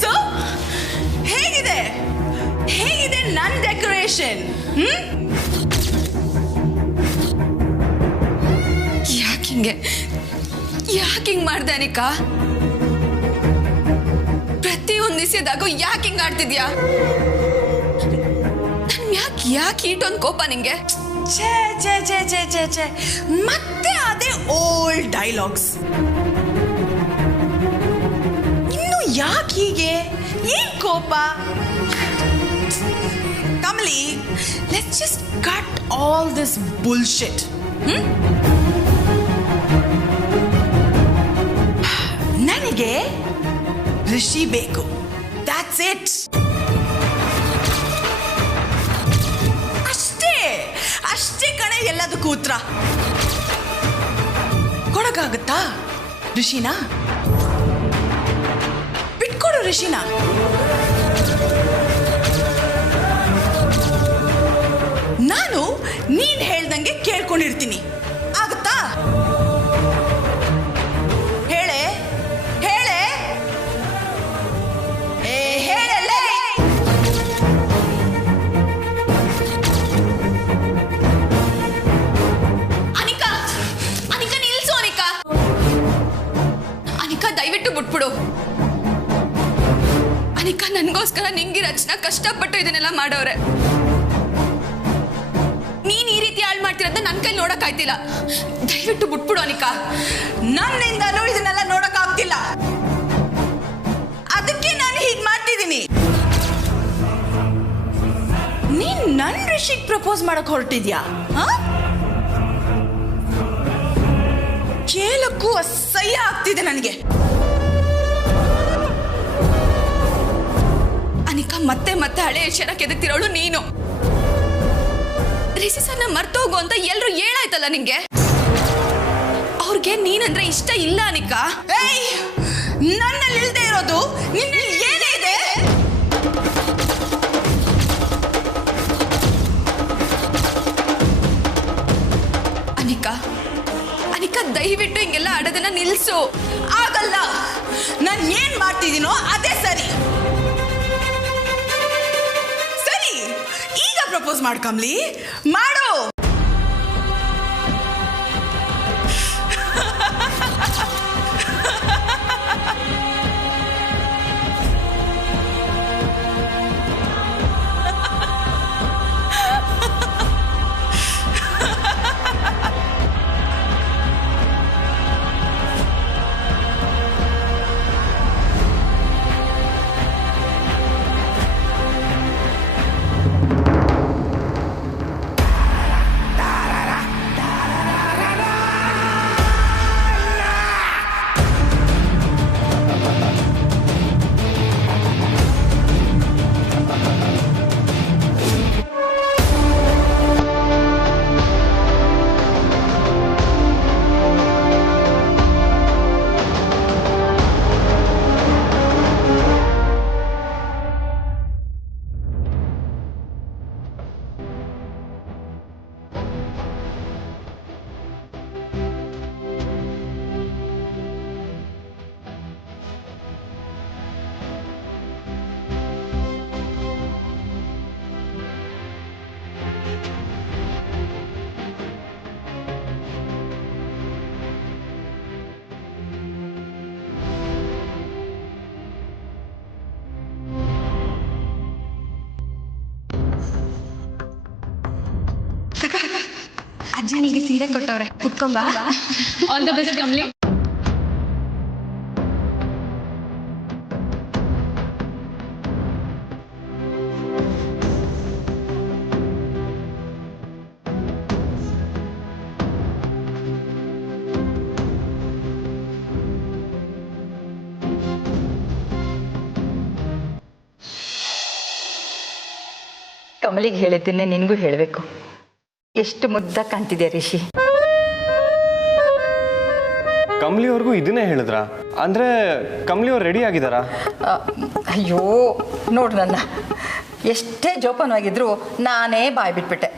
So ಹೇಗಿದೆ ಹೇಗಿದೆ ನನ್ನ ಡೆಕೋರೇಷನ್? ಯಾಕೆ ಹಿಂಗ್ ಮಾಡ್ದೆ ಅನಿಕಾ? ಪ್ರತಿಯೊಂದು ದಿವಸದಾಗೂ ಯಾಕೆ ಹಿಂಗ್ ಆಡ್ತಿದ್ಯಾ? ಯಾಕೆ ಇಟ್ಟೊಂದು ಕೋಪ ನಿಂಗೆ? ಛೇ ಛೇ ಛೇ ಛೇ ಛೇ ಛೇ, ಮತ್ತೆ ಅದೇ ಓಲ್ಡ್ ಡೈಲಾಗ್ಸ್. ಇನ್ನು ಯಾಕೆ ಹೀಗೆ? ಏನ್ ಕೋಪ? Kamali, let's just cut all this bullshit. ನನಗೆ ಋಷಿ ಬೇಕು. That's it. ಅಷ್ಟೇ ಕಣೆ ಎಲ್ಲದಕ್ಕೂ ಉತ್ತರ. ಕೊಡಕ್ಕಾಗತ್ತಾ ಋಷಿನ? ಬಿಟ್ಕೊಡು ಋಷಿನ. ನಾನು ನೀನ್ ಹೇಳ್ದಂಗೆ ಕೇಳ್ಕೊಂಡಿರ್ತೀನಿ. ಆಗುತ್ತಾ? ಹೇಳೆ ಹೇಳೆ ಹೇಳಲೇ. ಅನಿಕಾ, ಅನಿಕಾ ನಿಲ್ಸು. ಅನಿಕಾ, ಅನಿಕಾ ದಯವಿಟ್ಟು ಬಿಟ್ಬಿಡು. ಅನಿಕಾ, ನನ್ಗೋಸ್ಕರ ನಿಂಗೆ ರಚನಾ ಕಷ್ಟಪಟ್ಟು ಇದನ್ನೆಲ್ಲ ಮಾಡೋರೆ. ನೀನ್ ಈ ರೀತಿ ಹಾಳು ಮಾಡ್ತಿರೋದನ್ನ ನನ್ನ ಕೈ ನೋಡಕ್ ಆಯ್ತಿಲ್ಲ. ದಯವಿಟ್ಟು ಬಿಟ್ಬಿಡು ಅನಿಕಾ. ನನ್ನಿಂದಲೂ ಇದನ್ನೆಲ್ಲ ನೋಡಕ್ ಆಗ್ತಿಲ್ಲ. ಅದಕ್ಕೆ ನಾನು ಹೀಗ್ ಮಾಡ್ತಿದ್ದೀನಿ. ನೀನ್ ನನ್ ಋಷಿಗ್ ಪ್ರಪೋಸ್ ಮಾಡಕ್ ಹೊರಟಿದ್ಯಾ? ಕೇಳಕ್ಕೂ ಅಸಹ್ಯ ಆಗ್ತಿದೆ ನನಗೆ. ಅನಿಕಾ, ಮತ್ತೆ ಮತ್ತೆ ಹಳೆ ವಿಷಯನ ಕೆದಕ್ತಿರೋಳು ನೀನು. ರಿಷಿ ಸರ್ನ ಮರ್ತೋಗು ಅಂತ ಎಲ್ರು ಹೇಳಾಯ್ತಲ್ಲ ನಿಂಗೆ. ಅವ್ರಿಗೆ ನೀನಂದ್ರೆ ಇಷ್ಟ ಇಲ್ಲ ಅನಿಕಾ. ನನ್ನಲ್ಲಿ ಇಲ್ದೇ ಇರೋದು ನಿನ್ನಲ್ಲಿ ಏನೇ ಇದೆ? ಅನಿಕಾ, ಅನಿಕಾ ದಯವಿಟ್ಟು ಹಿಂಗೆಲ್ಲ ಆಡೋದನ್ನ ನಿಲ್ಸು. ಆಗಲ್ಲ. ನಾನು ಏನ್ ಮಾಡ್ತಿದ್ದೀನೋ ಅದೇ ಸರಿ. ಸರಿ, ಈಗ ಪ್ರಪೋಸ್ ಮಾಡು ಕಮ್ಲಿ, ಮಾಡು. ಅಜ್ಜನಿಗೆ ಸೀರೆ ಕೊಟ್ಟವ್ರೆ, ಕುತ್ಕೊಂಬ. All the best Kamli. ಕಮಲಿಗೆ ಹೇಳಿದ್ದನ್ನೇ ನಿನಗೂ ಹೇಳಬೇಕು. ಎಷ್ಟು ಮುದ್ದ ಕಾಣ್ತಿದೆ ರಿಷಿ. ಕಮಲಿ ಅವ್ರಿಗೂ ಇದನ್ನೇ ಹೇಳಿದ್ರ? ಅಂದ್ರೆ ಕಮಲಿ ಅವ್ರು ರೆಡಿ ಆಗಿದಾರಾ? ಅಯ್ಯೋ ನೋಡು, ನನ್ನ ಎಷ್ಟೇ ಜೋಪಾನವಾಗಿದ್ರು ನಾನೇ ಬಾಯ್ ಬಿಟ್ಬಿಟ್ಟೆ.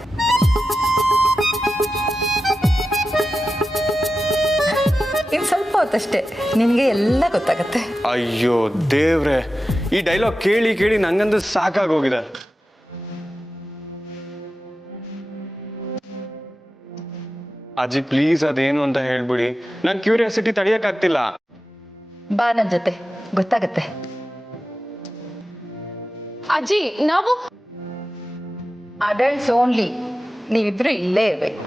ಮಾತಷ್ಟೇ, ನಿನಗೆ ಎಲ್ಲ ಗೊತ್ತಾಗತ್ತೆ. ಅಯ್ಯೋ ದೇವ್ರೆ, ಈ ಡೈಲಾಗ್ ಕೇಳಿ ಕೇಳಿ ನಂಗಂದ್ರೆ ಸಾಕಾಗೋಗಿದೆ. ಅಜ್ಜಿ ಪ್ಲೀಸ್ ಅದೇನು ಅಂತ ಹೇಳ್ಬಿಡಿ, ನಂಗೆ ಕ್ಯೂರಿಯಾಸಿಟಿ ತಡೆಯಕ್ಕಾಗ್ತಿಲ್ಲ. ಬಾ ನನ್ನ ಜೊತೆ, ಗೊತ್ತಾಗತ್ತೆ. ಅಜ್ಜಿ ನಾವು ಅಡಲ್ಟ್ಸ್ ಓನ್ಲಿ, ನೀವಿಬ್ರು ಇಲ್ಲೇ ಇರ್ಬೇಕು.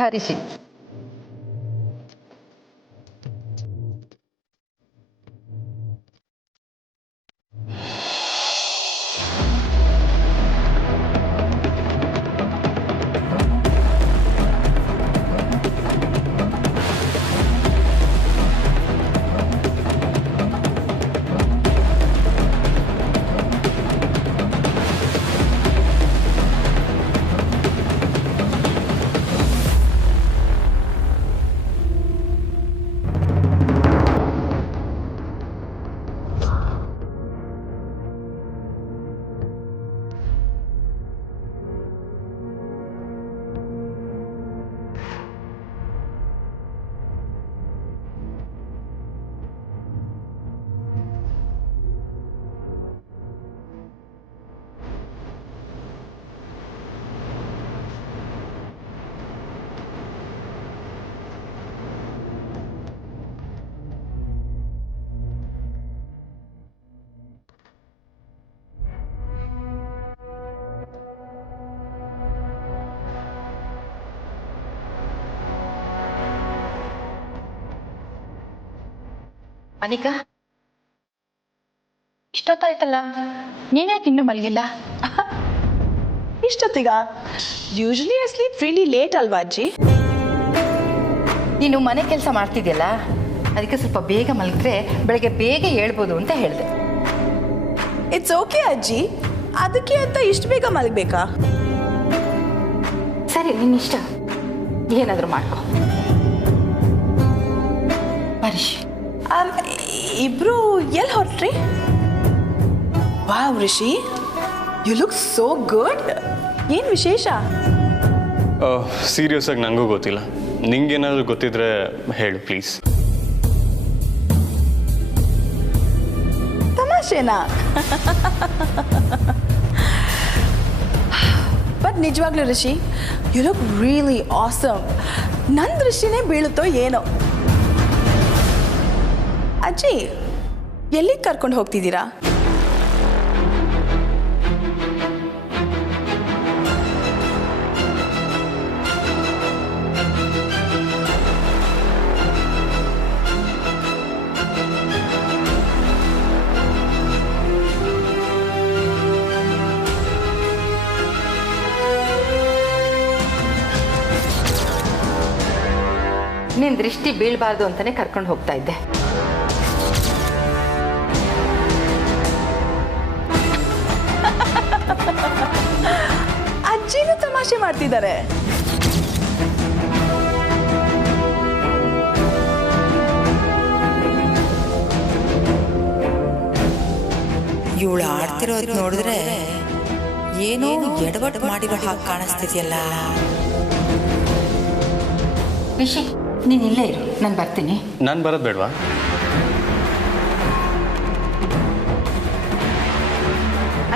ಭರಿಸಿ. ಅನಿಕಾ, ಇಷ್ಟೊತ್ತಾಯ್ತಲ್ಲ, ನೀನ್ಯಾಕೆ ಇನ್ನೂ ಮಲಗಿಲ್ಲ? ಇಷ್ಟೊತ್ತಿಗ usually I sleep really late ಅಲ್ವಾ ಅಜ್ಜಿ? ನೀನು ಮನೆ ಕೆಲಸ ಮಾಡ್ತಿದ್ಯಲ್ಲ, ಅದಕ್ಕೆ ಸ್ವಲ್ಪ ಬೇಗ ಮಲಗಿದ್ರೆ ಬೆಳಗ್ಗೆ ಬೇಗ ಹೇಳ್ಬೋದು ಅಂತ ಹೇಳಿದೆ. ಇಟ್ಸ್ ಓಕೆ ಅಜ್ಜಿ, ಅದಕ್ಕೆ ಅಂತ ಇಷ್ಟು ಬೇಗ ಮಲಗಬೇಕಾ? ಸರಿ, ನಿನ್ನಿಷ್ಟ, ಏನಾದರೂ ಮಾಡ್ಕೊ. ಹರೀಶ್, ಇಬ್ರು ಎಲ್ಲಿ ಹೊರಟ್ರಿ? Wow Rishi, you look so good. ಏನು ವಿಶೇಷ? ಸೀರಿಯಸ್ ಆಗಿ ನನಗೂ ಗೊತ್ತಿಲ್ಲ, ನಿಂಗೇನಾದರೂ ಗೊತ್ತಿದ್ರೆ ಹೇಳು ಪ್ಲೀಸ್. ತಮಾಷೆನಾ? ಬಟ್ ನಿಜವಾಗ್ಲೂ Rishi, you look really awesome. ನನ್ನ ದೃಷ್ಟಿನೇ ಬೀಳುತ್ತೋ ಏನೋ. ಅಜ್ಜಿ, ಎಲ್ಲಿಗೆ ಕರ್ಕೊಂಡು ಹೋಗ್ತಿದ್ದೀರಾ? ನಿನ್ನ ದೃಷ್ಟಿ ಬೀಳಬಾರ್ದು ಅಂತಾನೆ ಕರ್ಕೊಂಡು ಹೋಗ್ತಾ ಇದ್ದೆ. ಅಜ್ಜಿನೂ ತಮಾಷೆ ಮಾಡ್ತಿದ್ದಾರೆ. ಇವಳು ಆಡ್ತಿರೋದು ನೋಡಿದ್ರೆ ಏನೋ ಎಡವಟ್ಟು ಮಾಡಿರೋ ಹಾಗೆ ಕಾಣಿಸ್ತಿದೆಯಲ್ಲ. ರಿಷಿ, ನೀನು ಇಲ್ಲೇ ಇರು, ನಾನು ಬರ್ತೀನಿ. ನಾನು ಬರೋದು ಬೇಡವಾ?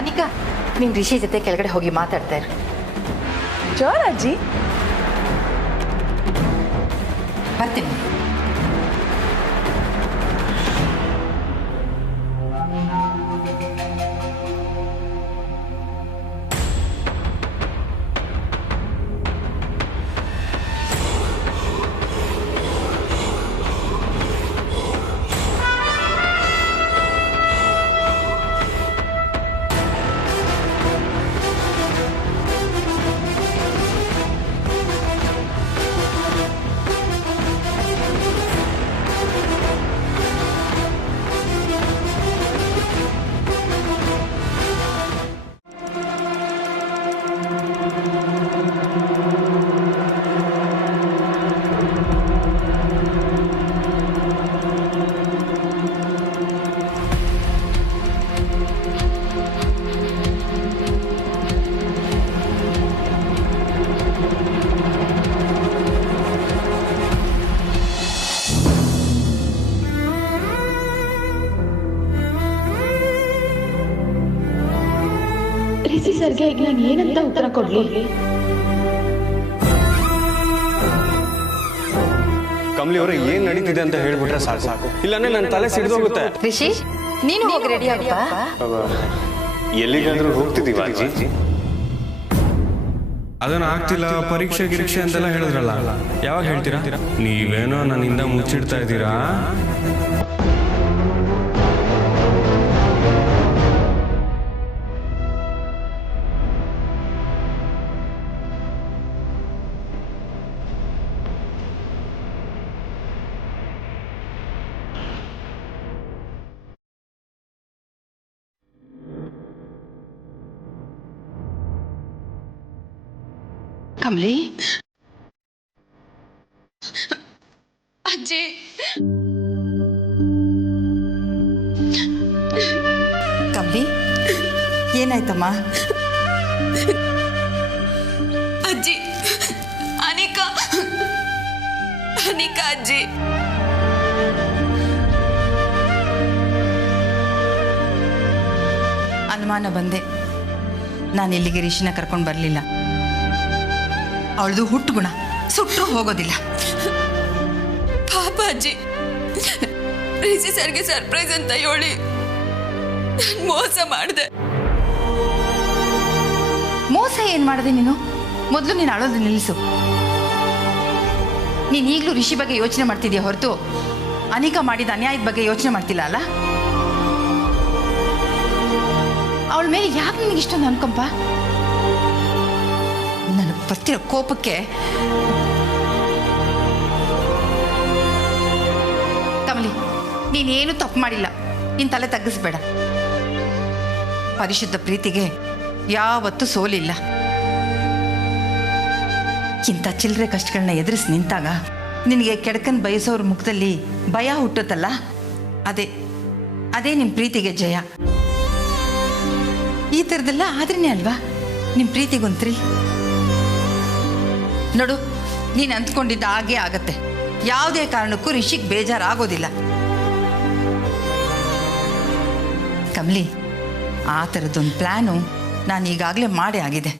ಅನಿಕಾ, ನೀನು ರಿಷಿ ಜೊತೆ ಕೆಳಗಡೆ ಹೋಗಿ ಮಾತಾಡ್ತಾ ಇರು. ಜೋರ ಅಜ್ಜಿ. ಬರ್ತೀನಿ. ರಿಷಿ ಸರ್ಗೆ ಈಗ ನಾನು ಏನಂತ ಉತ್ತರ ಕೊಡ್ಲಿ? ಕಮಲಿ ಅವರೇ ಏನ್ ನಡೀತಿದೆ ಅಂತ ಹೇಳ್ಬಿಟ್ರೆ ಸಾಕು, ಇಲ್ಲಾಂದ್ರೆ ನನ್ನ ತಲೆ ಸಿಡಿದೋಗುತ್ತೆ. ರಿಷಿ, ನೀನು ಹೋಗಿ ರೆಡಿ ಆಗಪ್ಪ. ಎಲ್ಲಿಗಾದ್ರೂ ಹೋಗ್ತಿದೀವ ಅಜ್ಜಿ? ಅದನ್ನ ಆಗ್ತಿಲ್ಲ, ಪರೀಕ್ಷೆ ಗಿರೀಕ್ಷೆ ಅಂತೆಲ್ಲ ಹೇಳಿದ್ರಲ್ಲ, ಯಾವಾಗ ಹೇಳ್ತೀರಾ? ನೀವೇನೋ ನನ್ನಿಂದ ಮುಚ್ಚಿಡ್ತಾ ಇದ್ದೀರಾ? ಕಮಲಿ, ಅಜ್ಜಿ ಕಮಲಿ, ಏನಾಯ್ತಮ್ಮ? ಅಜ್ಜಿ, ಅನಿಕಾ ಅಜ್ಜಿ. ಅನುಮಾನ ಬಂದೆ. ನಾನು ಇಲ್ಲಿಗೆ ರಿಷಿನ ಕರ್ಕೊಂಡು ಬರಲಿಲ್ಲ. ಅವಳದು ಹುಟ್ಟು ಗುಣ, ಸುಟ್ಟರು ಹೋಗೋದಿಲ್ಲ. ಪಾಪ ಅಜ್ಜಿ, ರಿಷಿ ಸರ್ಗೆ ಸರ್ಪ್ರೈಸ್ ಅಂತ ಹೇಳಿ ಮೋಸ ಮಾಡಿದೆ. ಮೋಸ ಏನ್ ಮಾಡಿದೆ ನೀನು? ಮೊದಲು ನೀನು ಅಳೋದು ನಿಲ್ಲಿಸು. ನೀನು ಈಗಲೂ ರಿಷಿ ಬಗ್ಗೆ ಯೋಚನೆ ಮಾಡ್ತಿದ್ಯಾ ಹೊರತು ಅನಿಕಾ ಮಾಡಿದ ಅನ್ಯಾಯದ ಬಗ್ಗೆ ಯೋಚನೆ ಮಾಡ್ತಿಲ್ಲ ಅಲ್ಲ? ಅವಳ ಮೇಲೆ ಯಾಕೆ ನಿನಗೆ ಇಷ್ಟೊಂದು ಅನ್ಕೊಂಪ? ನನಗೆ ಬರ್ತಿರೋ ಕೋಪಕ್ಕೆ ಕಮಲಿ, ನೀನೇನು ತಪ್ಪು ಮಾಡಿಲ್ಲ. ನಿನ್ನ ತಲೆ ತಗ್ಗಿಸ್ಬೇಡ. ಪರಿಶುದ್ಧ ಪ್ರೀತಿಗೆ ಯಾವತ್ತೂ ಸೋಲಿಲ್ಲ. ಇಂಥ ಚಿಲ್ಲರೆ ಕಷ್ಟಗಳನ್ನ ಎದುರಿಸಿ ನಿಂತಾಗ ನಿನಗೆ ಕೆಡಕನ್ ಬಯಸೋರ ಮುಖದಲ್ಲಿ ಭಯ ಹುಟ್ಟುತ್ತಲ್ಲ, ಅದೇ ನಿಮ್ಮ ಪ್ರೀತಿಗೆ ಜಯ. ಈ ಥರದ್ದೆಲ್ಲ ಆದ್ರೇನೆ ಅಲ್ವಾ ನಿಮ್ಮ ಪ್ರೀತಿಗೊಂತ್ರಿ. ನೋಡು, ನೀನು ಅಂದ್ಕೊಂಡಿದ್ದ ಹಾಗೆ ಆಗತ್ತೆ. ಯಾವುದೇ ಕಾರಣಕ್ಕೂ ರಿಷಿಗೆ ಬೇಜಾರಾಗೋದಿಲ್ಲ. ಕಮಲಿ, ಆ ಥರದ್ದೊಂದು ಪ್ಲ್ಯಾನು ನಾನು ಈಗಾಗಲೇ ಮಾಡೇ ಆಗಿದೆ.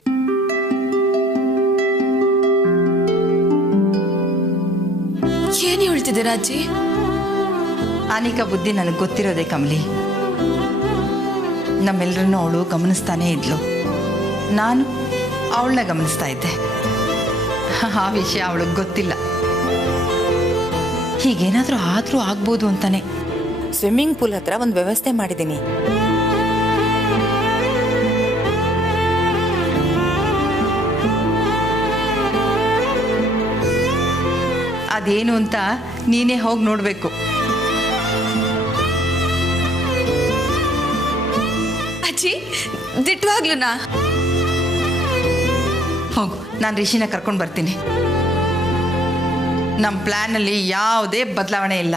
ಏನು ಹೇಳ್ತಿದ್ದೀರಾ ಅಜ್ಜಿ? ಅನಿಕಾ ಬುದ್ಧಿ ನನಗೆ ಗೊತ್ತಿರೋದೆ ಕಮಲಿ. ನಮ್ಮೆಲ್ಲರನ್ನೂ ಅವಳು ಗಮನಿಸ್ತಾನೇ ಇದ್ಲು. ನಾನು ಅವಳನ್ನ ಗಮನಿಸ್ತಾ ಇದ್ದೆ. ಆ ವಿಷಯ ಅವಳಿಗೆ ಗೊತ್ತಿಲ್ಲ. ಹೀಗೇನಾದರೂ ಆದರೂ ಆಗ್ಬೋದು ಅಂತಾನೆ ಸ್ವಿಮ್ಮಿಂಗ್ ಪೂಲ್ ಹತ್ರ ಒಂದು ವ್ಯವಸ್ಥೆ ಮಾಡಿದ್ದೀನಿ. ಅದೇನು ಅಂತ ನೀನೇ ಹೋಗಿ ನೋಡಬೇಕು. ಅಜ್ಜಿ, ದಿಟ್ಟವಾಗ್ಲೂನಾ? ಹೋಗು, ನಾನು ರಿಷಿನ ಕರ್ಕೊಂಡು ಬರ್ತೀನಿ. ನಮ್ಮ ಪ್ಲ್ಯಾನಲ್ಲಿ ಯಾವುದೇ ಬದಲಾವಣೆ ಇಲ್ಲ.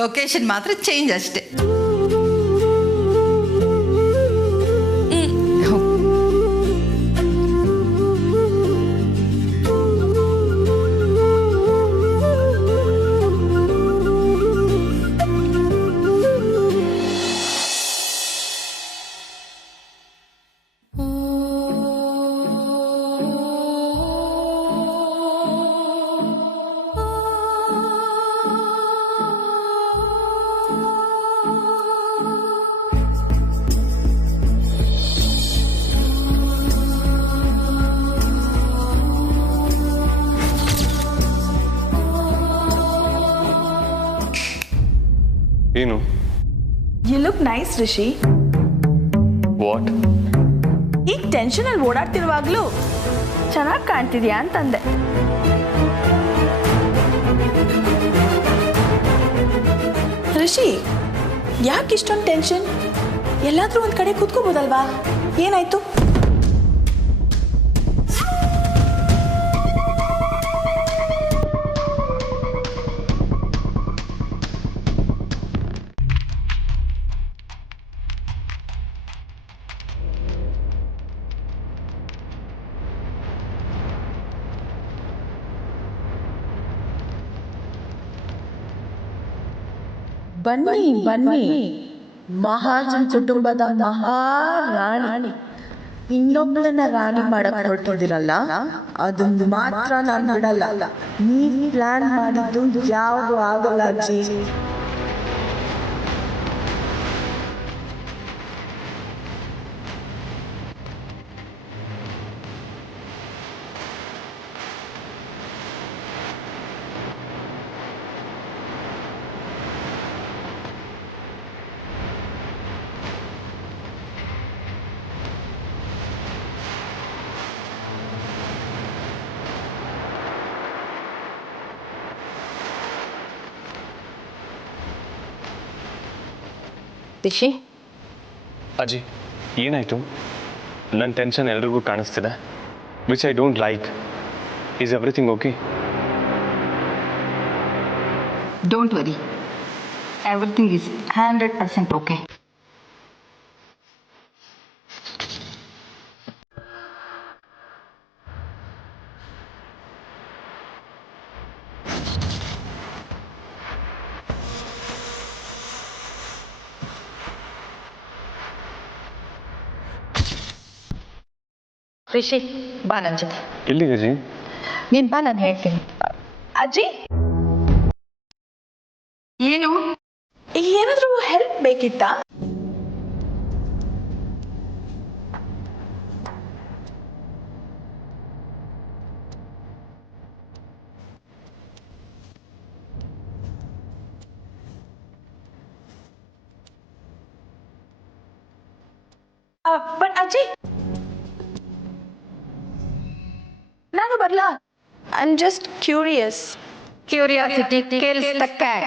ಲೊಕೇಶನ್ ಮಾತ್ರ ಚೇಂಜ್ ಅಷ್ಟೇ. ಏನು? You look nice Rishi. What? ಈಗ ಟೆನ್ಷನಲ್ಲಿ ಓಡಾಡ್ತಿರುವಾಗ್ಲೂ ಚೆನ್ನಾಗಿ ಕಾಣ್ತಿದ್ಯಾ ಅಂತಂದೆ. ರಿಷಿ, ಯಾಕೆ ಇಷ್ಟೊಂದು ಟೆನ್ಷನ್? ಎಲ್ಲಾದ್ರೂ ಒಂದು ಕಡೆ ಕೂತ್ಕೋಬೋದಲ್ವಾ? ಏನಾಯ್ತು? ಬನ್ನಿ ಬನ್ನಿ, ಮಹಾಜನ್ ಕುಟುಂಬದ ಮಹಾರಾಣಿ ಇನ್ನೊಬ್ಬಳನ್ನ ರಾಣಿ ಮಾಡಕ್ ಹೊರಟಿದ್ದೀರಲ್ಲ ಅದೊಂದು ಮಾತ್ರ ನಾನು ಬಿಡಲ್ಲ. ನೀವ್ ಪ್ಲಾನ್ ಮಾಡಿದ್ದು ಯಾವುದು ಆಗಲ್ಲ ಅಜ್ಜಿ. ರಿಷಿ, ಅಜ್ಜಿ ಏನಾಯ್ತು? ನನ್ನ ಟೆನ್ಷನ್ ಎಲ್ರಿಗೂ ಕಾಣಿಸ್ತಿದೆ, which I don't like. Is everything okay? Don't worry, everything is 100% okay. Rishi, ಬಾ ನನ್ನ ಜೊತೆ. ಎಲ್ಲಿಗೆ ಅಜ್ಜಿ? ನೀನ್ ಬಾ, ನಾನು ಹೇಳ್ತೀನಿ. ಅಜ್ಜಿ, ಏನು? ಏನಾದ್ರೂ ಹೆಲ್ಪ್ ಬೇಕಿತ್ತಾ? ಬಟ್ ಅಜ್ಜಿ, ನಾನು ಬರ್ಲಾ? I am just curious. Curiosity kills the cat.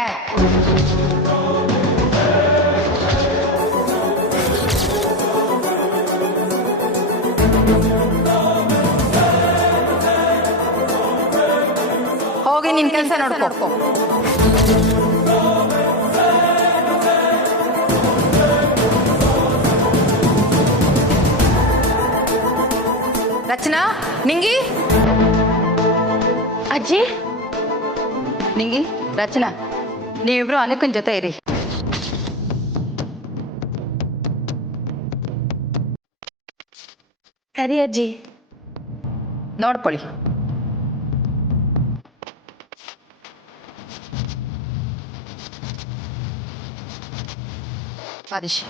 ಹೋಗಿ ನಿನ್ ಕೆಲಸ ನೋಡ್ಕೋ. ರಚನಾ, ನಿಂಗಿ. ಅಜ್ಜಿ, ನಿಂಗಿ, ರಚನಾ, ನೀವಿಬ್ರು ಅನುಕನ್ ಜೊತೆ ಇರಿ. ಸರಿ ಅಜ್ಜಿ. ನೋಡ್ಕೊಳ್ಳಿ. ಆದಿಶ್,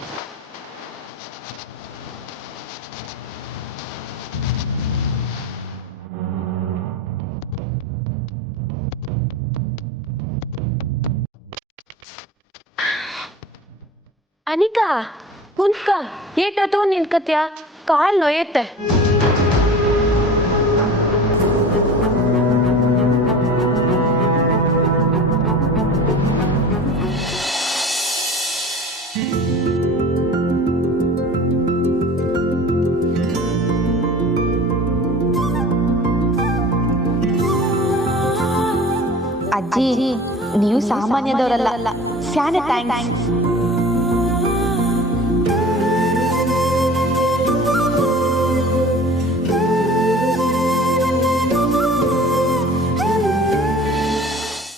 ಅನಿಕಾ, ಕುಂತ್ಕ. ಏಟತ್ತು ನಿನ್ಕತ್ಯ? ಕಾಲ್ ನೋಯತ್ತೆ. ಅಜ್ಜಿ, ನೀವು ಸಾಮಾನ್ಯದವರಲ್ಲ. ಸ್ಯಾನೆ ಥ್ಯಾಂಕ್ಸ್.